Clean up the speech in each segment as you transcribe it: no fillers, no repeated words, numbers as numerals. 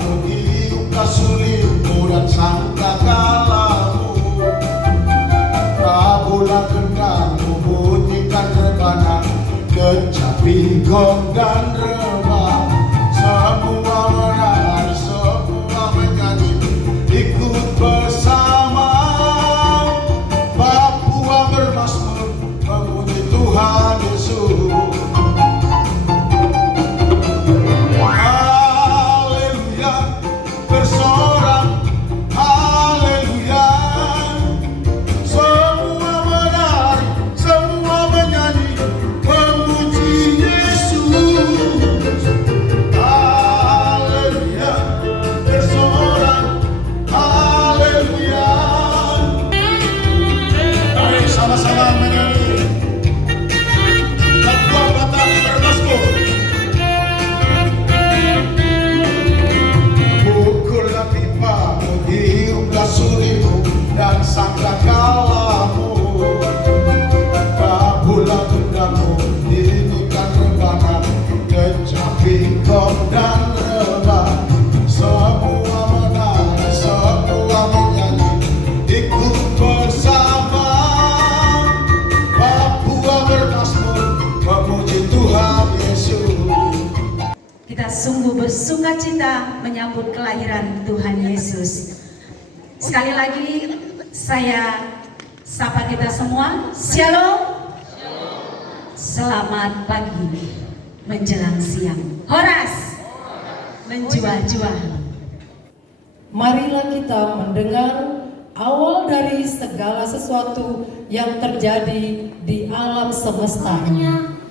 menghirup kasulitmu dan sangkakalamu. Tabulah gendangmu, bunyikan rebana, kecapi gong dan rebah. Semua menari, semua menyanyi, ikut bersama. Papua bermazmur, memuji Tuhan Yesus. Sangkakalamu, tabulah gendangmu, dinyikan rebana, kecapi gong dan rebah. Semua menari, semua menyanyi, ikut bersama. Papua bermazmur, memuji Tuhan Yesus. Kita sungguh bersukacita menyambut kelahiran Tuhan Yesus. Sekali lagi saya sapa kita semua, Shalom. Selamat pagi menjelang siang. Horas menjua-jua. Marilah kita mendengar awal dari segala sesuatu yang terjadi di alam semesta ini.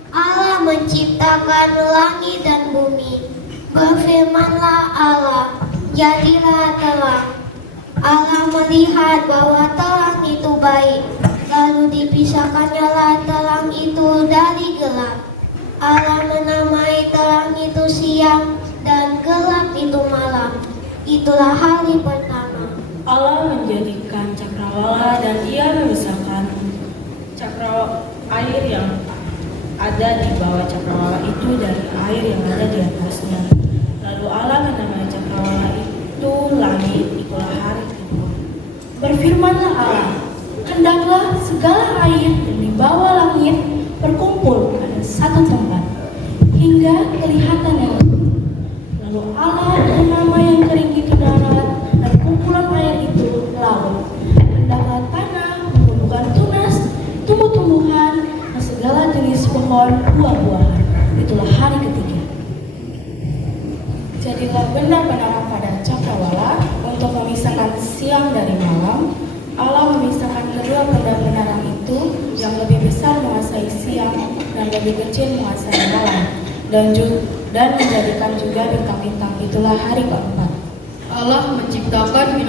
Allah menciptakan langit dan bumi. Berfirmanlah Allah, jadilah terang. Allah melihat bahwa terang itu baik, lalu dipisahkannyalah terang itu dari gelap. Allah menamai terang itu siang dan gelap itu malam. Itulah hari pertama. Allah menjadikan cakrawala dan Ia memisahkan cakrawala air yang ada di bawah cakrawala itu dari air yang ada di atasnya. Lalu Allah menamai cakrawala itu langit. Itulah hari kedua. Berfirmanlah Allah, hendaklah segala air yang di bawah langit berkumpul pada satu tempat hingga kelihatan yang lebih. Lalu Allah menamai yang kering itu darat dan kumpulan air itu laut. Hendaklah tanah menumbuhkan tunas, tumbuh-tumbuhan dan segala jenis pohon buah-buahan. Itulah hari ketiga. Jadilah benar-benar pada cakrawala untuk memisahkan siang dari malam. Allah memisahkan kedua benda-bendaran itu, yang lebih besar menguasai siang dan lebih kecil menguasai malam, dan menjadikan juga bintang-bintang. Itulah hari keempat. Allah menciptakan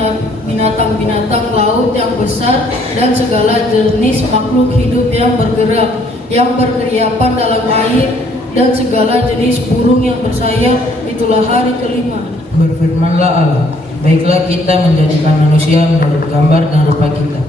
binatang-binatang laut yang besar dan segala jenis makhluk hidup yang bergerak, yang berkeriapan dalam air, dan segala jenis burung yang bersayap. Itulah hari kelima. Berfirmanlah Allah, baiklah kita menjadikan manusia menurut gambar dan rupa kita,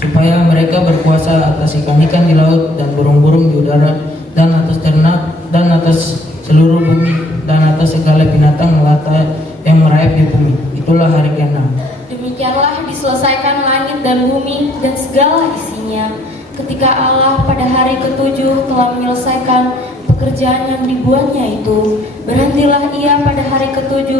supaya mereka berkuasa atas ikan-ikan di laut dan burung-burung di udara, dan atas ternak, dan atas seluruh bumi, dan atas segala binatang melata yang merayap di bumi. Itulah hari ke-6. Demikianlah diselesaikan langit dan bumi dan segala isinya. Ketika Allah pada hari ke-7 telah menyelesaikan pekerjaan yang dibuatnya itu, berhentilah Ia pada hari ke-7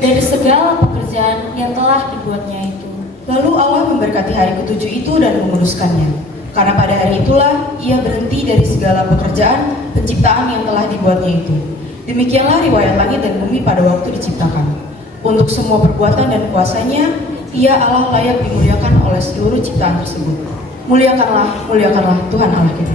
dari segala pekerjaan yang telah dibuatnya itu. Lalu Allah memberkati hari ke-7 itu dan menguduskannya, karena pada hari itulah Ia berhenti dari segala pekerjaan penciptaan yang telah dibuatnya itu. Demikianlah riwayat langit dan bumi pada waktu diciptakan. Untuk semua perbuatan dan kuasanya, Ia Allah layak dimuliakan oleh seluruh ciptaan tersebut. Muliakanlah, muliakanlah Tuhan Allah kita.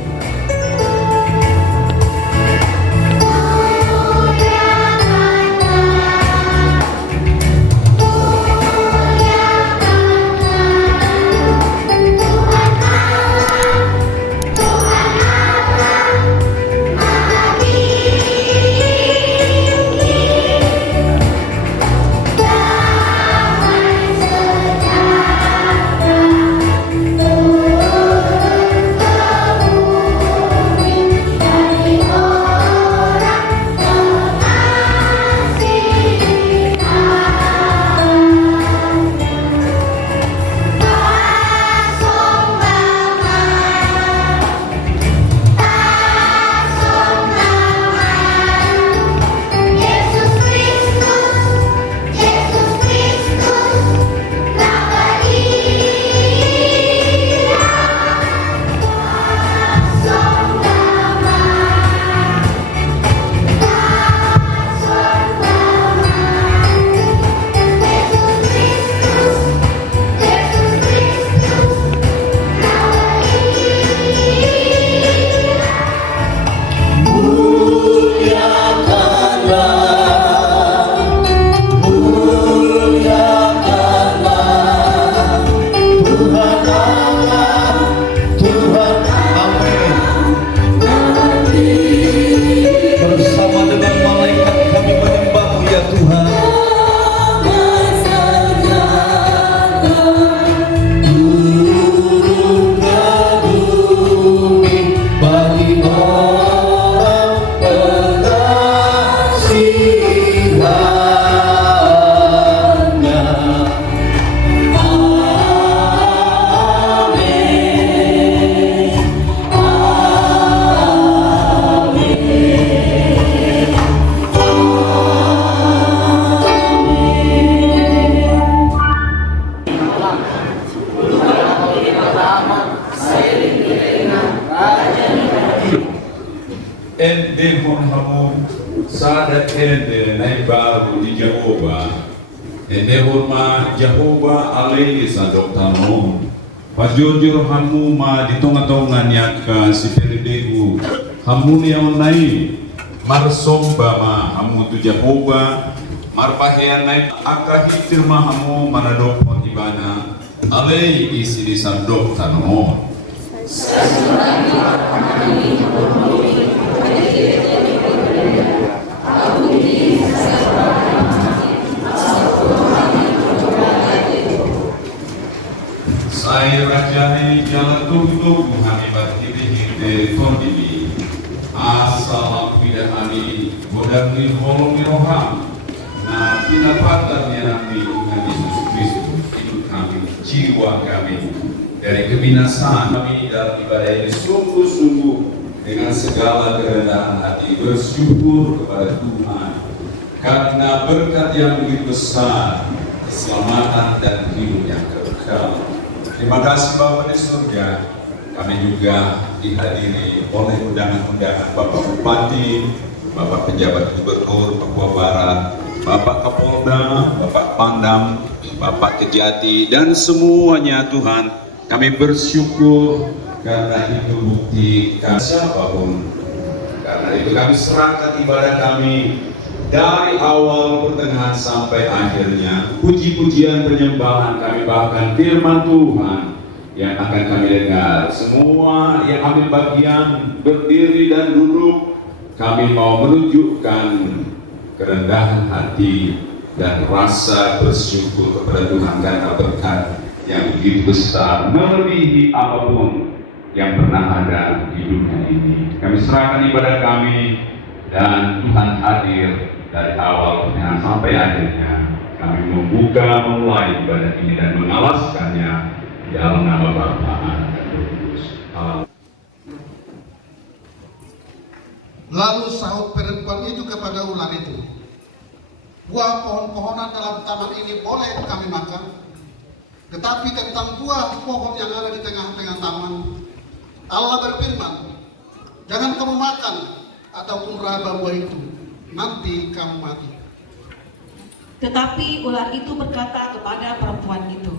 ede naik baru di Jehovah. Ede horma Jehovah alaihi sadok tanom. Pajujur hamu ma di tonga-tonga nyaka si peridehu. Hamu ni nai marsomba ma hamu tu Jehovah. Marpahean naik akahitir ma hamu manadok ibana. Alaihi isi di sadok tanom. Saya rajai jalan tunggu hanibat hiti kondili asal tidak ani bodani holongi roham nah pinapatan yang nabi Yesus Kristus itu kami jiwa kami dari kebinasaan kami dalam ibadah ini sungguh-sungguh dengan segala kerendahan hati bersyukur kepada Tuhan karena berkat yang begitu besar keselamatan dan hidup yang kekal. Terima kasih Bapak di surga. Kami juga dihadiri oleh undangan-undangan Bapak Bupati, Bapak Pejabat Gubernur Papua Barat, Bapak Kapolda, Bapak Pangdam, Bapak Kejati, dan semuanya Tuhan. Kami bersyukur karena itu bukti siapapun. Karena itu kami serahkan ibadah kami dari awal pertengahan sampai akhirnya. Puji-pujian penyembahan kami bahkan firman Tuhan yang akan kami dengar. Semua yang ambil bagian berdiri dan duduk, kami mau menunjukkan kerendahan hati dan rasa bersyukur kepada Tuhan karena berkat yang begitu besar melebihi apapun yang pernah ada di dunia ini. Kami serahkan ibadah kami dan Tuhan hadir dari awal pertengahan sampai akhirnya. Kami membuka memulai ibadah ini dan mengalaskannya dalam nama Bapa dan Roh Kudus. Lalu sahut perempuan itu kepada ular itu, buah pohon-pohonan dalam taman ini boleh kami makan, tetapi tentang buah pohon yang ada di tengah-tengah taman, Allah berfirman, jangan kamu makan ataupun raba buah itu, nanti kamu mati. Tetapi ular itu berkata kepada perempuan itu,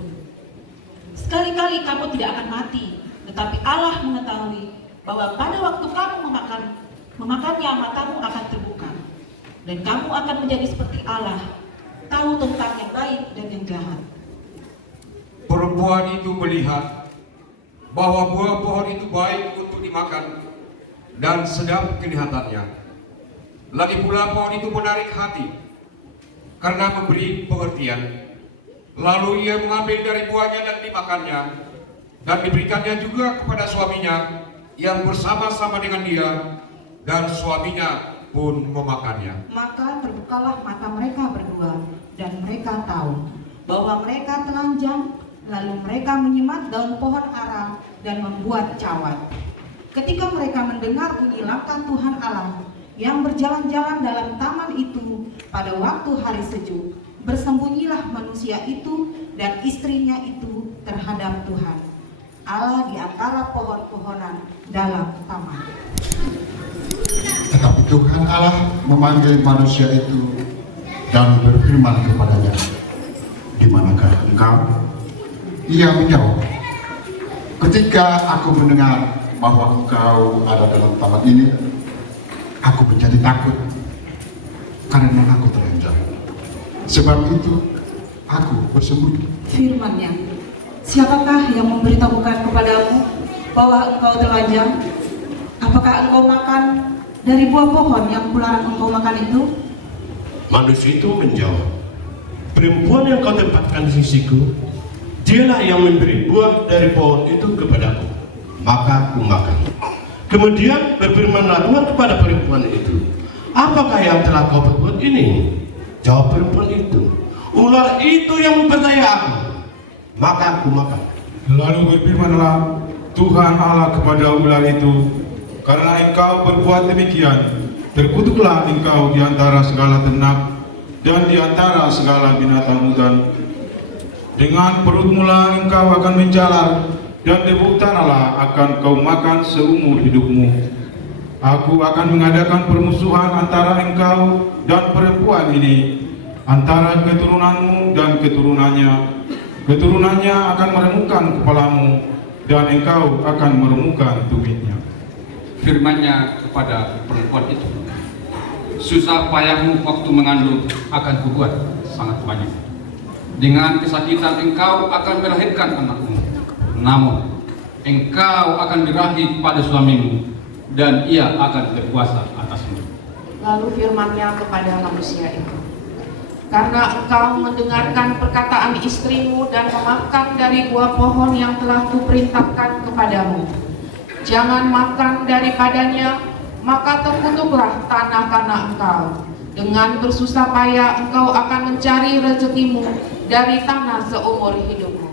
sekali-kali kamu tidak akan mati, tetapi Allah mengetahui bahwa pada waktu kamu memakannya matamu akan terbuka, dan kamu akan menjadi seperti Allah, tahu tentang yang baik dan yang jahat. Perempuan itu melihat bahwa buah pohon itu baik untuk dimakan dan sedap kelihatannya. Lagi pula pohon itu menarik hati karena memberi pengertian. Lalu ia mengambil dari buahnya dan dimakannya, dan diberikannya juga kepada suaminya yang bersama-sama dengan dia, dan suaminya pun memakannya. Maka terbukalah mata mereka berdua, dan mereka tahu bahwa mereka telanjang. Lalu mereka menyemat daun pohon ara dan membuat cawat. Ketika mereka mendengar bunyi langkah Tuhan Allah yang berjalan-jalan dalam taman itu pada waktu hari sejuk, bersembunyilah manusia itu dan istrinya itu terhadap Tuhan Allah di antara pohon-pohonan dalam taman. Tetapi Tuhan Allah memanggil manusia itu dan berfirman kepadanya, di manakah engkau? Ia menjawab, ketika aku mendengar bahwa engkau ada dalam taman ini, aku menjadi takut karena aku telanjang. Sebab itu aku bersembunyi. Firman-Nya, siapakah yang memberitahukan kepadamu bahwa engkau telanjang? Apakah engkau makan dari buah pohon yang kularang engkau makan itu? Manusia itu menjawab, perempuan yang kau tempatkan di sisiku, dialah yang memberi buah dari pohon itu kepadaku, maka aku makan. Kemudian berfirmanlah Tuhan kepada perempuan itu, apakah yang telah kau perbuat ini? Jawab perempuan itu, ular itu yang memperdaya aku, maka aku makan. Lalu berfirmanlah Tuhan Allah kepada ular itu, karena engkau berbuat demikian, terkutuklah engkau di antara segala ternak dan di antara segala binatang hutan. Dengan perutmu lah engkau akan menjalar, dan debu tanahlah akan kau makan seumur hidupmu. Aku akan mengadakan permusuhan antara engkau dan perempuan ini, antara keturunanmu dan keturunannya. Keturunannya akan meremukkan kepalamu, dan engkau akan meremukkan tumitnya. Firman-Nya kepada perempuan itu, susah payahmu waktu mengandung akan kubuat sangat banyak. Dengan kesakitan engkau akan melahirkan anakmu. Namun engkau akan birahi pada suamimu, dan ia akan berkuasa atasmu. Lalu firman-Nya kepada manusia itu, karena engkau mendengarkan perkataan istrimu dan memakan dari buah pohon yang telah kuperintahkan kepadamu, jangan makan daripadanya, maka terkutuklah tanah engkau. Dengan bersusah payah engkau akan mencari rezekimu dari tanah seumur hidupmu.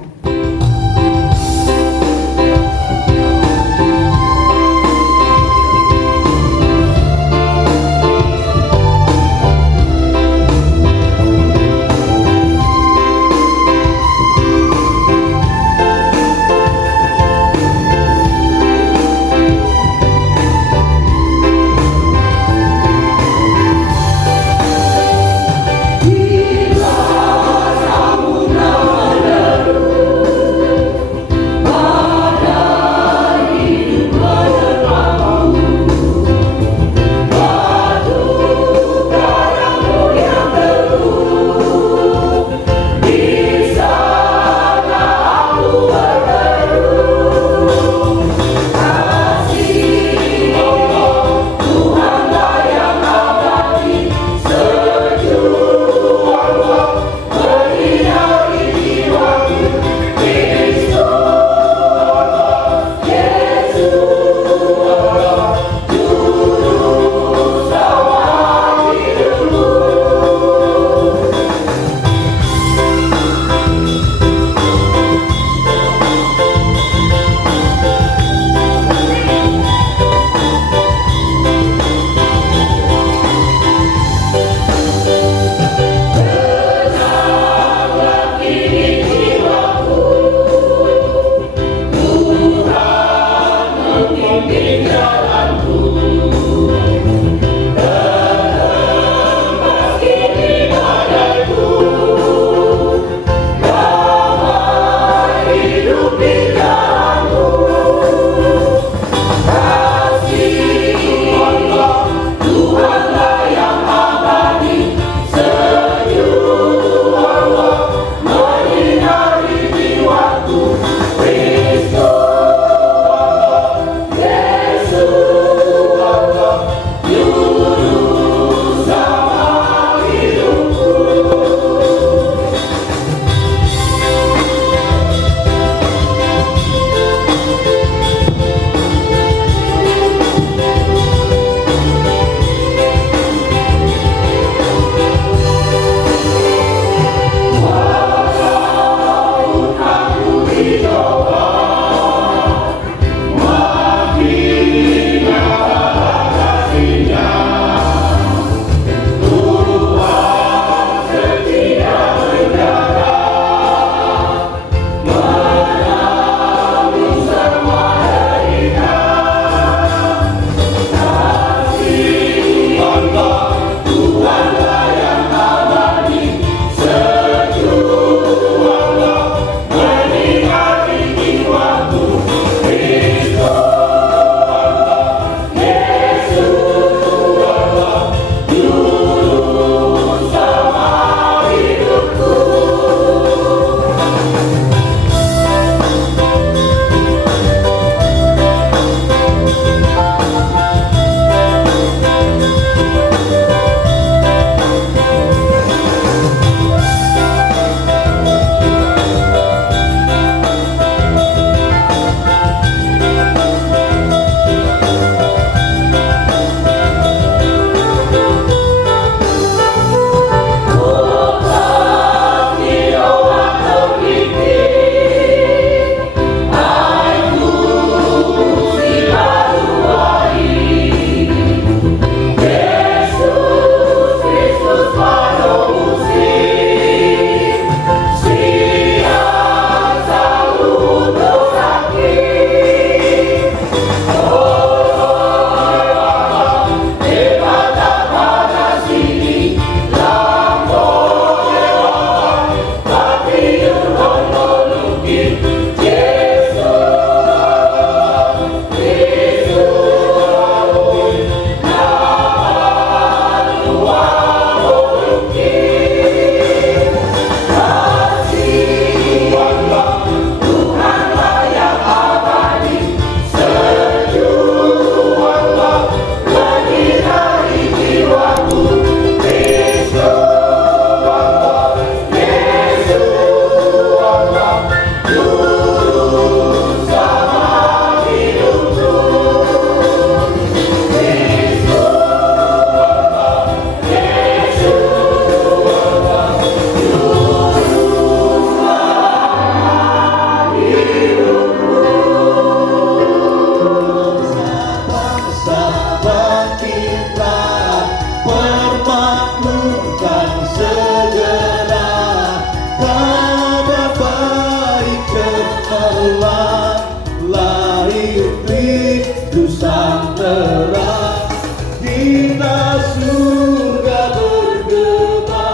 Allah, lahir Kristus sang terang, kita surga bergema,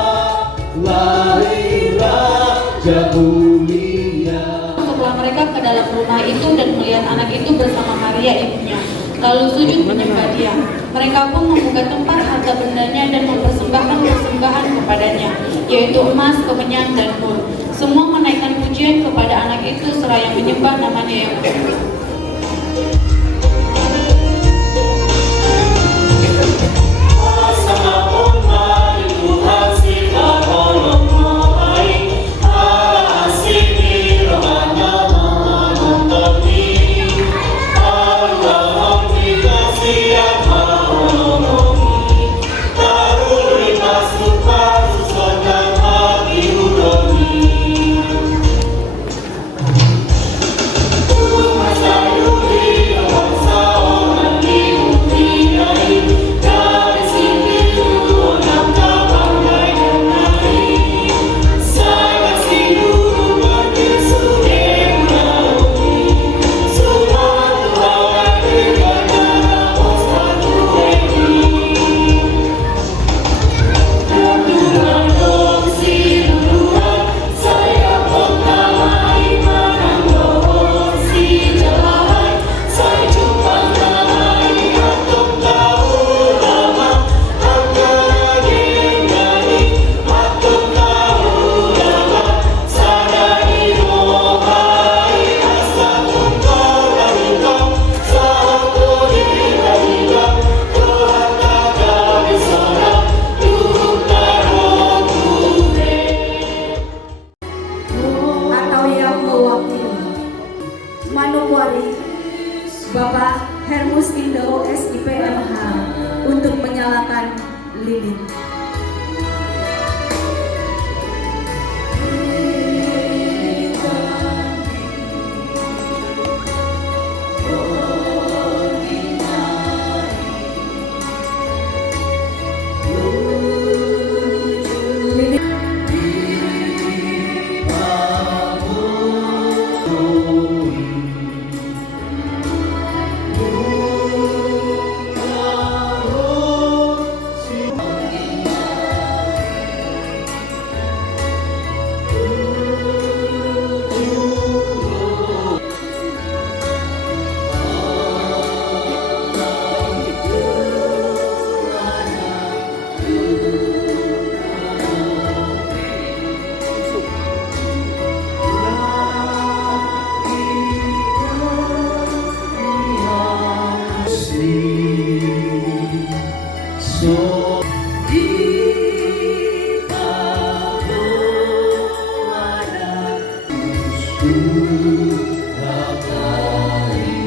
lahir Raja mulia. Setelah mereka ke dalam rumah itu dan melihat anak itu bersama Maria ibunya, lalu sujud menyembah dia. Mereka pun membuka tempat harta bendanya dan mempersembahkan persembahan kepadanya, yaitu emas, kemenyan, dan mur. Semua menaikkan pujian kepada anak itu seraya menyembah namanya yang kudus. Manokwari, Bapak Hermus Indo SIP MH untuk menyalakan lilin.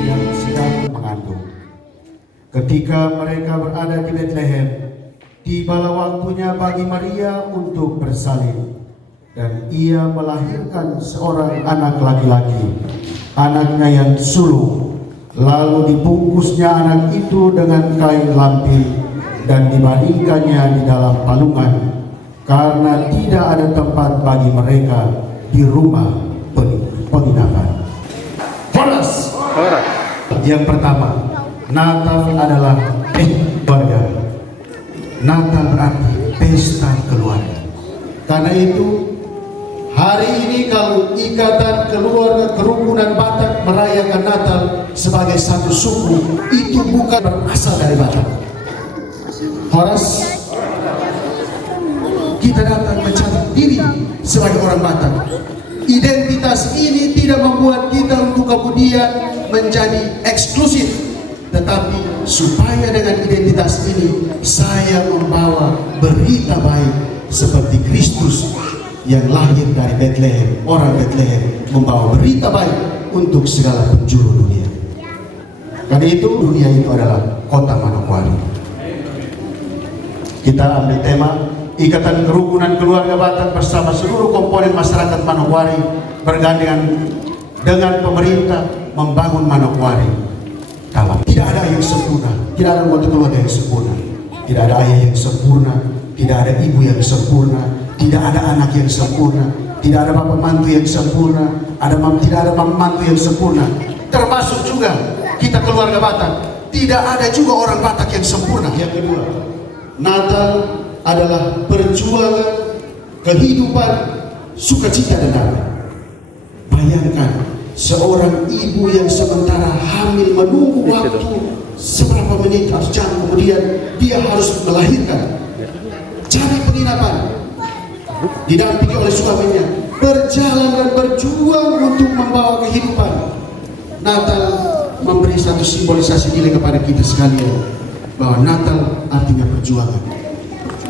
Yang sedang mengandung. Ketika mereka berada di Bethlehem, tibalah waktunya bagi Maria untuk bersalin, dan ia melahirkan seorang anak laki-laki, anaknya yang sulung. Lalu dibungkusnya anak itu dengan kain lampin dan dibaringkannya di dalam palungan, karena tidak ada tempat bagi mereka di rumah penginapan. Horas. Yang pertama, Natal adalah keluarga. Natal berarti pesta keluarga. Karena itu hari ini kalau ikatan keluarga kerukunan Batak merayakan Natal sebagai satu suku, itu bukan berasal dari Batak. Horas, kita datang mencari diri sebagai orang Batak. Identitas ini tidak membuat kita untuk kemudian menjadi eksklusif, tetapi supaya dengan identitas ini saya membawa berita baik seperti Kristus yang lahir dari Bethlehem. Orang Bethlehem membawa berita baik untuk segala penjuru dunia. Karena itu dunia itu adalah kota Manokwari. Kita ambil tema Ikatan Kerukunan Keluarga Batak bersama seluruh komponen masyarakat Manokwari bergandengan dengan pemerintah membangun Manokwari. Tidak ada yang sempurna, tidak ada anggota keluarga yang sempurna, tidak ada ayah yang sempurna, tidak ada ibu yang sempurna, tidak ada anak yang sempurna, Tidak ada bapak mantu yang sempurna, tidak ada mama mantu yang sempurna. Termasuk juga kita keluarga Batak, tidak ada juga orang Batak yang sempurna. Yang kedua, Natal adalah perjuangan, kehidupan, sukacita dan damai. Bayangkan seorang ibu yang sementara hamil menunggu waktu seberapa menit atau jam kemudian dia harus melahirkan. Cari penginapan, didampingi oleh suaminya, berjalan dan berjuang untuk membawa kehidupan. Natal memberi satu simbolisasi nilai kepada kita sekalian bahwa Natal artinya perjuangan.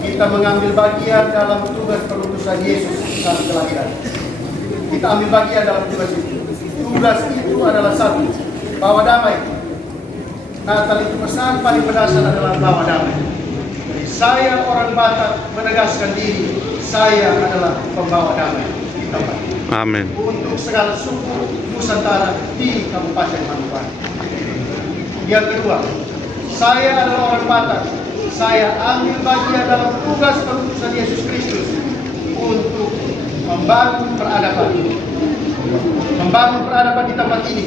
Kita mengambil bagian dalam tugas perutusan Yesus saat kelahiran. Kita ambil bagian dalam tugas itu. Tugas itu adalah satu, bawa damai. Natal itu pesan paling berdasar adalah bawa damai. Jadi saya orang Batak menegaskan diri, saya adalah pembawa damai di tempat ini. Amin. Untuk segala suku Nusantara di Kabupaten Manokwari. Yang kedua, saya adalah orang Batak. Saya ambil bagian dalam tugas perutusan Yesus Kristus untuk membangun peradaban. Membangun peradaban di tempat ini.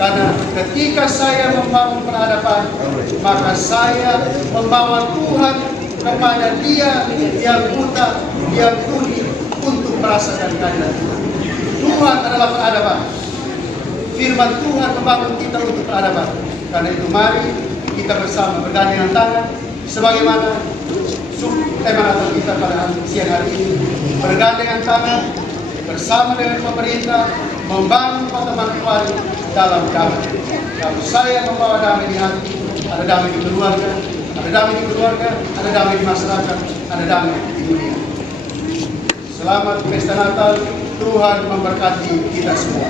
Karena ketika saya membangun peradaban, maka saya membawa Tuhan kepada dia yang buta, yang tuli untuk merasakan keadilan Tuhan. Tuhan adalah peradaban. Firman Tuhan membangun kita untuk peradaban. Karena itu mari kita bersama bergandengan tangan sebagaimana tema Natal kita pada siang hari ini, bergandengan tangan bersama dengan pemerintah membangun Kota Manokwari dalam damai. Kalau saya membawa damai di hati, ada damai di keluarga, ada damai di masyarakat, ada damai di dunia. Selamat Pesta Natal, Tuhan memberkati kita semua.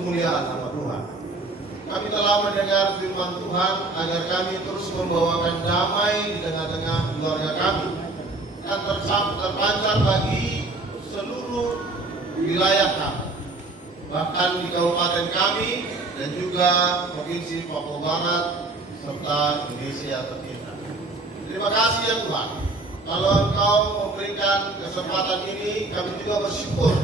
kemuliaan nama Tuhan. Kami telah mendengar firman Tuhan agar kami terus membawakan damai di tengah-tengah keluarga kami dan terpancar bagi seluruh wilayah kami, bahkan di kabupaten kami dan juga Provinsi Papua Barat serta Indonesia tercinta. Terima kasih ya Tuhan. Kalau Engkau memberikan kesempatan ini, kami juga bersyukur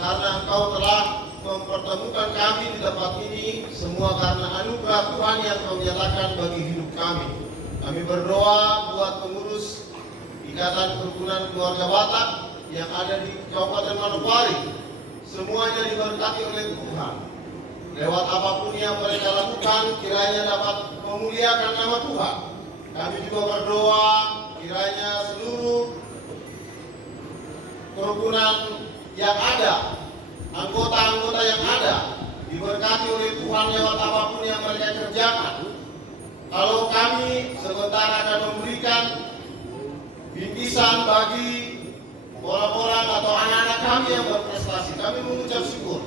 karena Engkau telah mempertemukan kami di tempat ini, semua karena anugerah Tuhan yang Kau nyatakan bagi hidup kami. Kami berdoa buat pengurus Ikatan Kerukunan Keluarga Batak yang ada di Kabupaten Manokwari, semuanya diberkati oleh Tuhan. Lewat apapun yang mereka lakukan, kiranya dapat memuliakan nama Tuhan. Kami juga berdoa kiranya seluruh kerukunan yang ada, anggota-anggota yang ada, diberkati oleh Tuhan lewat apapun yang mereka kerjakan. Kalau kami sebentar akan memberikan bingkisan bagi orang-orang atau anak-anak kami yang berprestasi, kami mengucap syukur.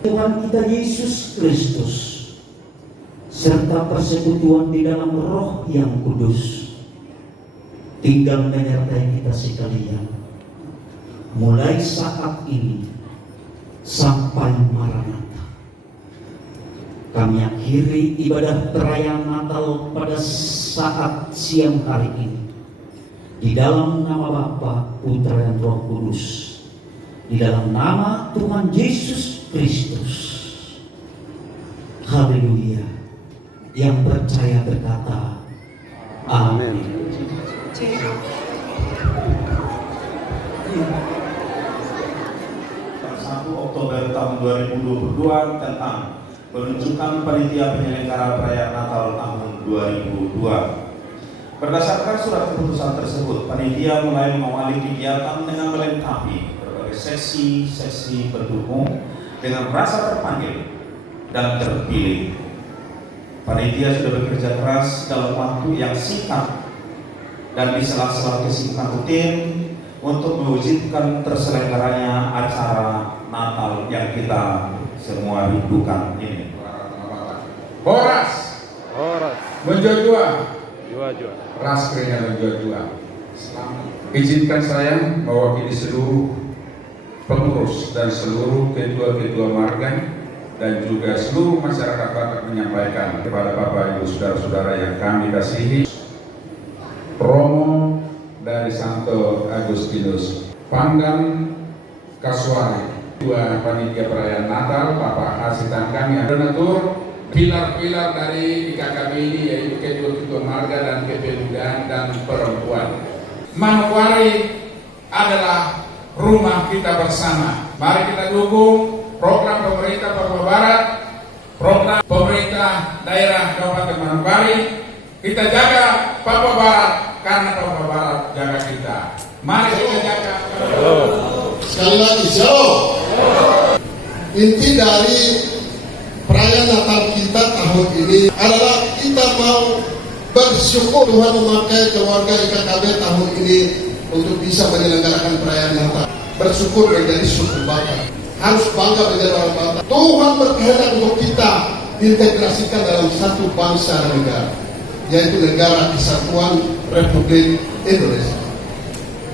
Tuhan kita Yesus Kristus serta persekutuan di dalam Roh yang Kudus tinggal menyertai kita sekalian mulai saat ini sampai Maranatha. Kami akhiri ibadah perayaan Natal pada saat siang hari ini di dalam nama Bapa, Putra dan Roh Kudus, di dalam nama Tuhan Yesus Kristus. Haleluya. Yang percaya berkata amin. 1 Oktober tahun 2022 tentang penunjukan panitia penyelenggara perayaan Natal tahun 2002. Berdasarkan surat keputusan tersebut, panitia mulai mengawali kegiatan dengan melengkapi berbagai sesi pendukung dengan merasa terpanggil dan terpilih. Panitia sudah bekerja keras dalam waktu yang singkat dan di sela-sela kesibukan rutin untuk mewujudkan terselenggaranya acara Natal yang kita semua rindukan ini. Horas, menjua-jua, ras kerja menjua-jua. Izinkan saya mewakili seluruh pengurus dan seluruh ketua-ketua marga dan juga seluruh masyarakat Batak menyampaikan kepada Bapak Ibu saudara-saudara yang kami kasihi, Romo dari Santo Agustinus Panggang Kasuari, dua panitia perayaan Natal, Bapak Asitan kami, donatur, pilar-pilar dari IKKB ini yaitu ketua-ketua marga dan kepemudahan dan perempuan. Manokwari adalah rumah kita bersama. Mari kita dukung program pemerintah Papua Barat, program pemerintah daerah Kabupaten Manokwari. Kita jaga Papua Barat karena Papua Barat jaga kita. Mari kita jaga. Sekali lagi, jauh. Inti dari perayaan Natal kita tahun ini adalah kita mau bersyukur Tuhan memakai keluarga IKKB tahun ini untuk bisa menyelenggarakan perayaan Natal. Bersyukur menjadi suku Batak. Harus bangga menjadi orang Batak. Tuhan berkehendak untuk kita diintegrasikan dalam satu bangsa dan negara, yaitu Negara Kesatuan Republik Indonesia.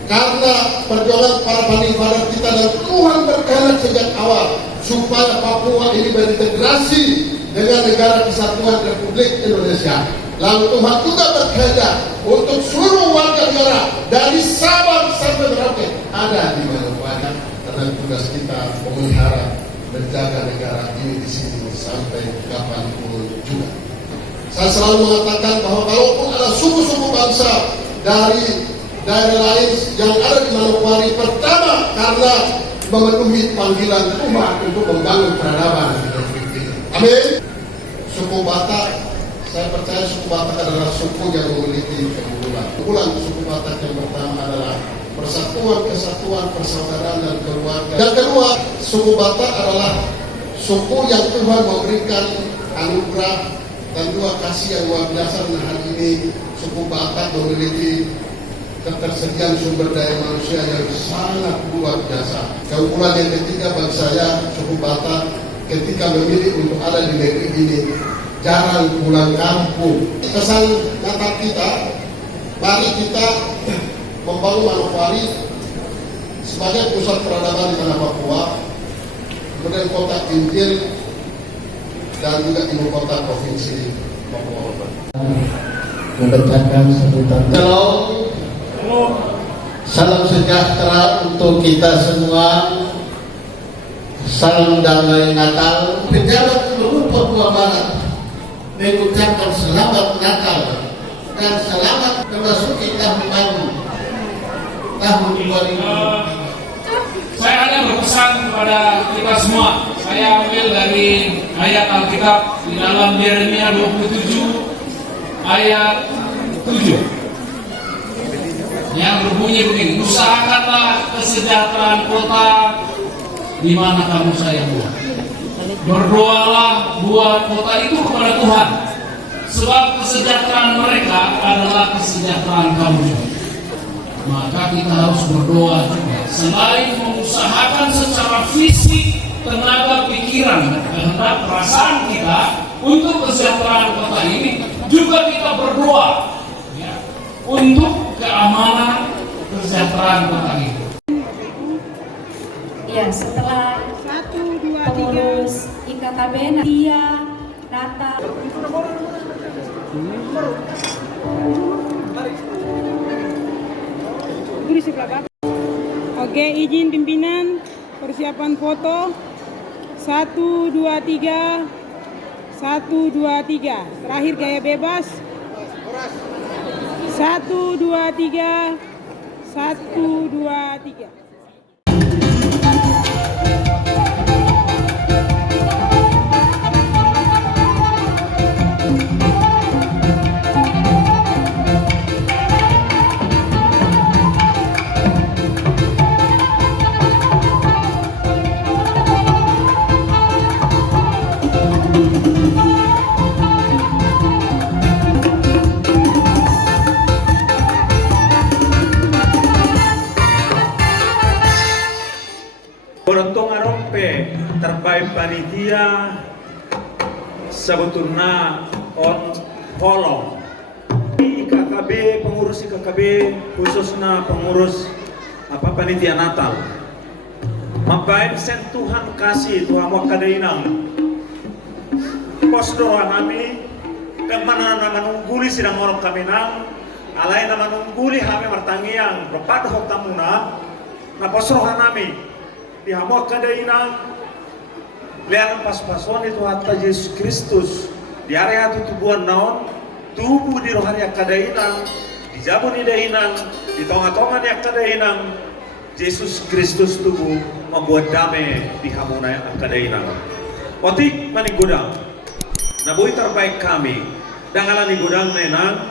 karena perjuangan para pandai kita dan Tuhan berkehendak sejak awal supaya Papua ini berintegrasi dengan negara kesatuan Republik Indonesia. Lalu Tuhan juga berkehendak untuk seluruh warga negara dari Sabang sampai Merauke ada di mana-mana, karena tugas kita memelihara menjaga negara ini di sini sampai kapanpun juga. Saya selalu mengatakan bahwa kalaupun ada suku-suku bangsa dari daerah lain yang ada di Manokwari, pertama karena memenuhi panggilan Tuhan untuk membangun peradaban di negeri ini. Amin. Suku Batak, saya percaya suku Batak adalah suku yang memiliki keunggulan. Keunggulan suku Batak yang pertama adalah persatuan, kesatuan, persaudaraan dan keluarga. Yang kedua, suku Batak adalah suku yang Tuhan memberikan anugerah dan juga kasih yang luar biasa. Nah, hari ini suku Batak memiliki ketersediaan sumber daya manusia yang sangat luar biasa. Keunggulan yang ketiga bagi saya, suku Batak ketika memilih untuk ada di negeri ini jarang pulang kampung. Pesan Natal kita, mari kita membangun Manokwari sebagai pusat peradaban di tanah Papua, kemudian kota Injil dan juga ibu kota provinsi Papua. Membacakan sebutan salam sejahtera untuk kita semua. Salam damai Natal. Pejabat seluruh Papua Barat mengucapkan selamat Natal dan selamat memasuki tahun baru tahun 2023. Saya hanya berpesan kepada kita semua. Saya ambil dari ayat Alkitab di dalam Yeremia 27 ayat 7 yang berbunyi begini: usahakanlah kesejahteraan kota di mana kamu sayang buat. Berdoalah buat kota itu kepada Tuhan, sebab kesejahteraan mereka adalah kesejahteraan kamu. Maka kita harus berdoa juga. Selain mengusahakan secara fisik, tenaga, pikiran, kehendak, perasaan kita untuk kesejahteraan kota ini, juga kita berdoa ya, untuk keamanan kesejahteraan kota ini. Ya, setelah pengurus IKKB Nadia Nata. Oke, izin pimpinan, persiapan foto. 1, 2, 3. 1, 2, 3. Terakhir gaya bebas. 1, 2, 3. 1, 2, 3. Borotong arompe terbaik panitia sebetulnya on kolong IKKB, pengurus IKKB khususnya pengurus panitia Natal mampain sen Tuhan kasih Tuhan wakadainang pos doa kami kemana nama nungguli sidang orang kami nang alai nama nungguli kami martangiang berpadu hotamuna na pos roha nami di hamok kadainang liang pas-pason itu hatta Yesus Kristus di area tubuhan naon tubuh di rohani kadainang di jabun di dainang di tonga-tonga di kadainang Yesus Kristus tubuh membuat damai di hamuna kadainang otik mani gudang nabui terbaik kami dangalan di gudang nenang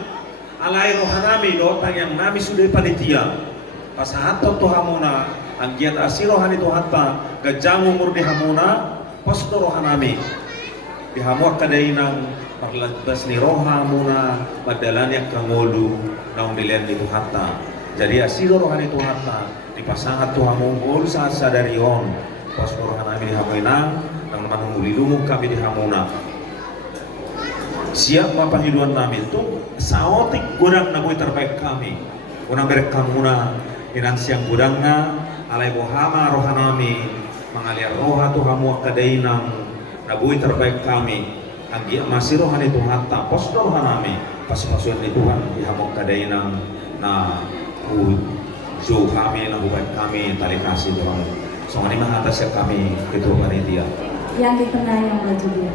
alai rohanami dotang yang nami sudah panitia pas hatta tu hamuna anggiat asirohan itu hatta gajang umur di hamuna posto rohanami di hamu kadainang parlatbas ni rohamuna madalan yang kangolu naung dilian itu hatta jadi asiro rohan itu hatta dipasangat tu hamu ngol saat sadarion posto rohanami di hamuinang nang manunguli lumu kami di hamuna siap mapahiduan nami itu saotik gudang nagui terbaik kami unang berek kamuna Inan siang budangna alai bohama rohanami mengalir roha Tuhamu kadainam nabui terbaik kami agi masih rohani Tuhan tak pos rohanami pas-pasuan di Tuhan dihamuk kadainam na uju kami na buat kami tali kasih Tuhan soalnya mah atas kami ketua panitia yang dikenal yang berjudi.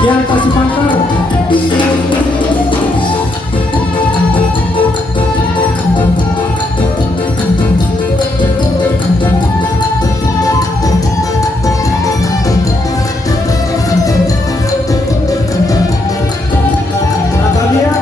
Yang kasih pangkal. Natalia.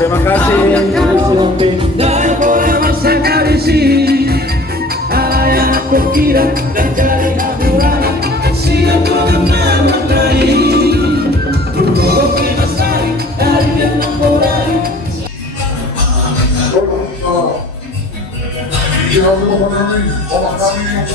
Terima kasih. Terima kasih. Terima kasih.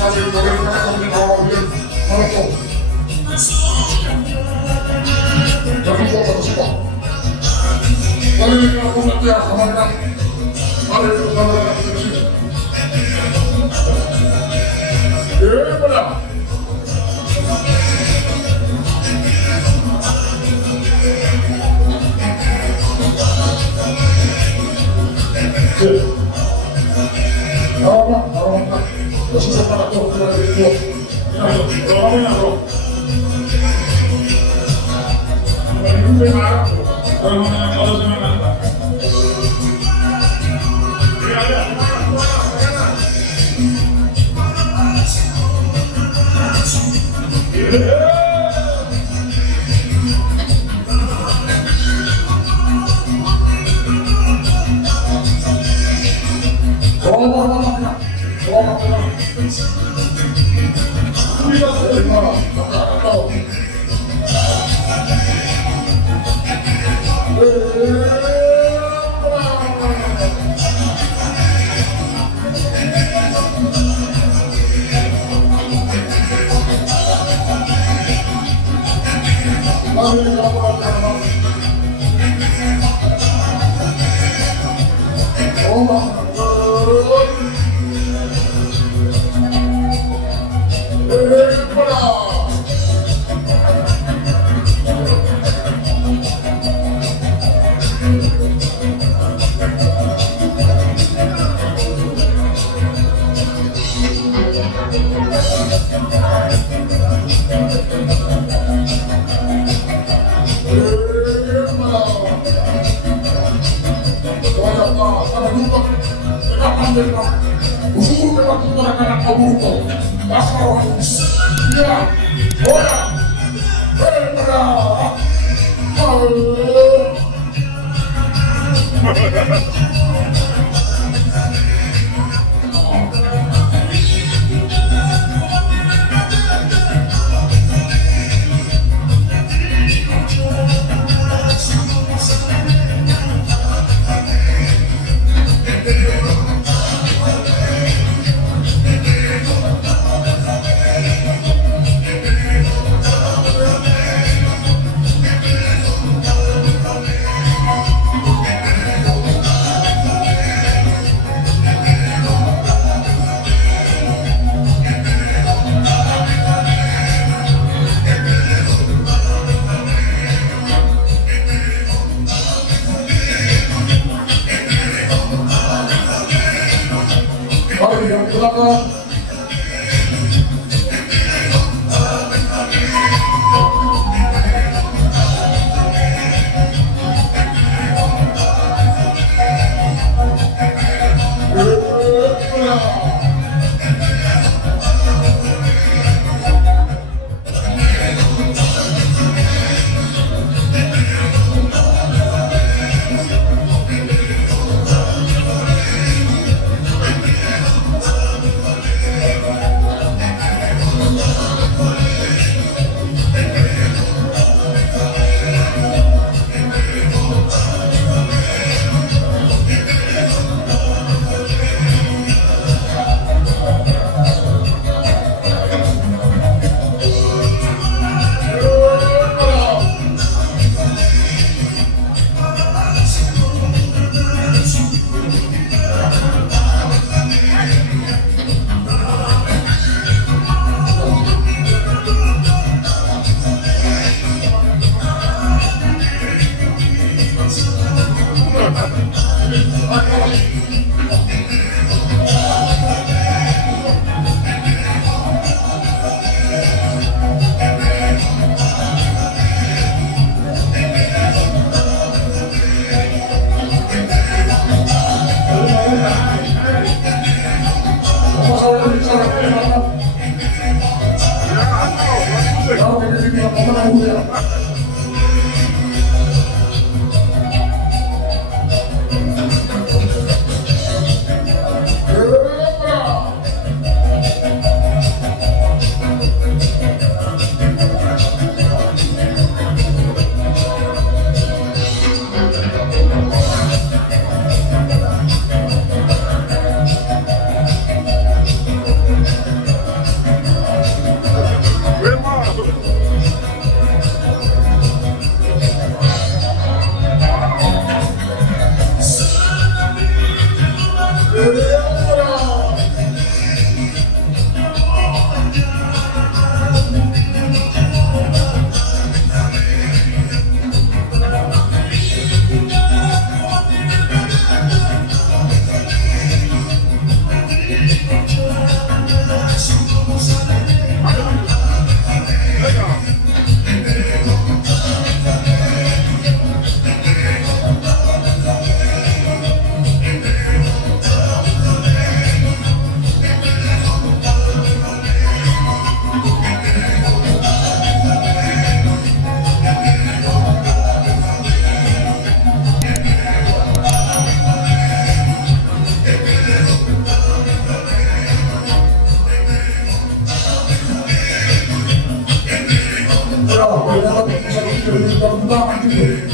Ya, kalau bisa kita utama itu.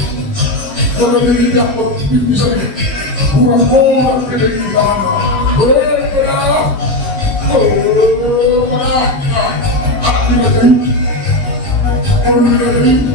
Kalau dia dapat bisa kurang ke kita. Benar. Oh, benar. Aku lagi.